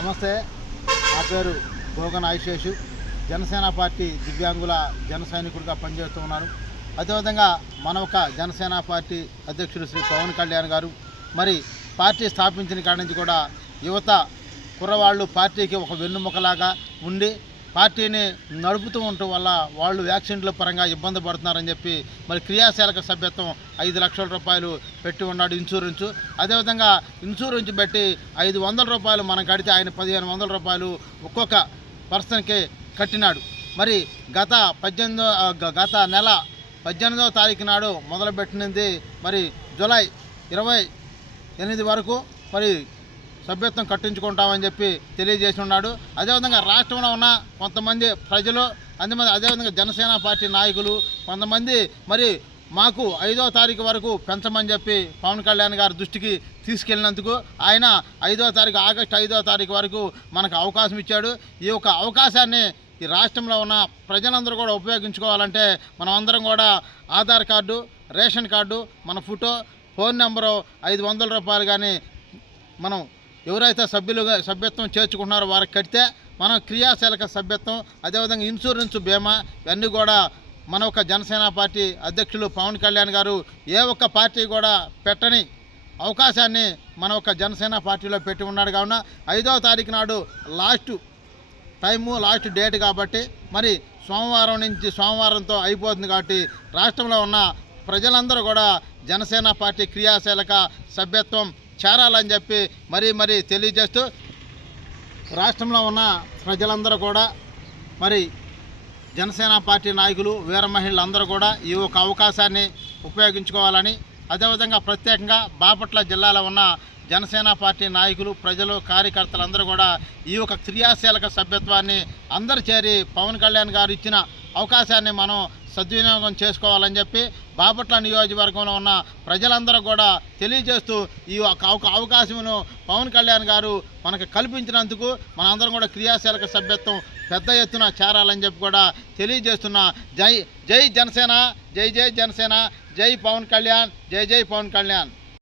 నమస్తే, నా పేరు గోగన్ ఆయుషేషు. జనసేన పార్టీ దివ్యాంగుల జన సైనికుడిగా పనిచేస్తూ ఉన్నాను. అదేవిధంగా మన ఒక జనసేన పార్టీ అధ్యక్షుడు శ్రీ పవన్ కళ్యాణ్ గారు మరి పార్టీ స్థాపించిన కాడి నుంచి కూడా యువత కుర్రవాళ్ళు పార్టీకి ఒక వెన్నుముకలాగా ఉండి పార్టీని నడుపుతూ ఉండటం వల్ల వాళ్ళు వ్యాక్సిన్ల పరంగా ఇబ్బంది పడుతున్నారని చెప్పి మరి క్రియాశీలక సభ్యత్వం 5 లక్షల రూపాయలు పెట్టి ఉన్నాడు ఇన్సూరెన్సు. అదేవిధంగా ఇన్సూరెన్స్ పెట్టి 500 రూపాయలు మనం కడితే ఆయన 1500 రూపాయలు ఒక్కొక్క పర్సన్కి కట్టినాడు. మరి గత నెల 18వ తారీఖు నాడు మొదలుపెట్టినది మరి జూలై 28 వరకు మరి సభ్యత్వం కట్టించుకుంటామని చెప్పి తెలియజేసి ఉన్నాడు. అదేవిధంగా రాష్ట్రంలో ఉన్న కొంతమంది ప్రజలు అదేవిధంగా జనసేన పార్టీ నాయకులు కొంతమంది మరి మాకు 5వ తారీఖు వరకు పెంచమని చెప్పి పవన్ కళ్యాణ్ గారి దృష్టికి తీసుకెళ్ళినందుకు ఆయన ఆగస్టు 5వ తారీఖు వరకు మనకు అవకాశం ఇచ్చాడు. ఈ యొక్క అవకాశాన్ని ఈ రాష్ట్రంలో ఉన్న ప్రజలందరూ కూడా ఉపయోగించుకోవాలంటే మనం అందరం కూడా ఆధార్ కార్డు, రేషన్ కార్డు, మన ఫోటో, ఫోన్ నెంబరు 500 రూపాయలు కానీ మనం ఎవరైతే సభ్యత్వం చేర్చుకుంటున్నారో వారికి కడితే మనం క్రియాశీలక సభ్యత్వం, అదేవిధంగా ఇన్సూరెన్స్, బీమా ఇవన్నీ కూడా మన ఒక జనసేన పార్టీ అధ్యక్షులు పవన్ కళ్యాణ్ గారు ఏ ఒక్క పార్టీ కూడా పెట్టని అవకాశాన్ని మన ఒక జనసేన పార్టీలో పెట్టి ఉన్నాడు. కావున 5వ తారీఖు నాడు లాస్ట్ డేట్ కాబట్టి మరి సోమవారంతో అయిపోతుంది. కాబట్టి రాష్ట్రంలో ఉన్న ప్రజలందరూ కూడా జనసేన పార్టీ క్రియాశీలక సభ్యత్వం చేరాలని చెప్పి మరీ తెలియజేస్తూ రాష్ట్రంలో ఉన్న ప్రజలందరూ కూడా మరి జనసేన పార్టీ నాయకులు, వీర మహిళలందరూ కూడా ఈ ఒక అవకాశాన్ని ఉపయోగించుకోవాలని, అదేవిధంగా ప్రత్యేకంగా బాపట్ల జిల్లాలో ఉన్న జనసేన పార్టీ నాయకులు, ప్రజలు, కార్యకర్తలందరూ కూడా ఈ యొక్క క్రియాశీలక సభ్యత్వాన్ని అందరూ చేరి పవన్ కళ్యాణ్ గారు ఇచ్చిన అవకాశాన్ని మనం సద్వినియోగం చేసుకోవాలని చెప్పి బాపట్ల నియోజకవర్గంలో ఉన్న ప్రజలందరూ కూడా తెలియజేస్తూ ఈ అవకాశమును పవన్ కళ్యాణ్ గారు మనకు కల్పించినందుకు మనందరం కూడా క్రియాశీలక సభ్యత్వం పెద్ద ఎత్తున చేరాలని చెప్పి కూడా తెలియజేస్తున్నా. జై జనసేన, జై జనసేన, జై పవన్ కళ్యాణ్, జై పవన్ కళ్యాణ్.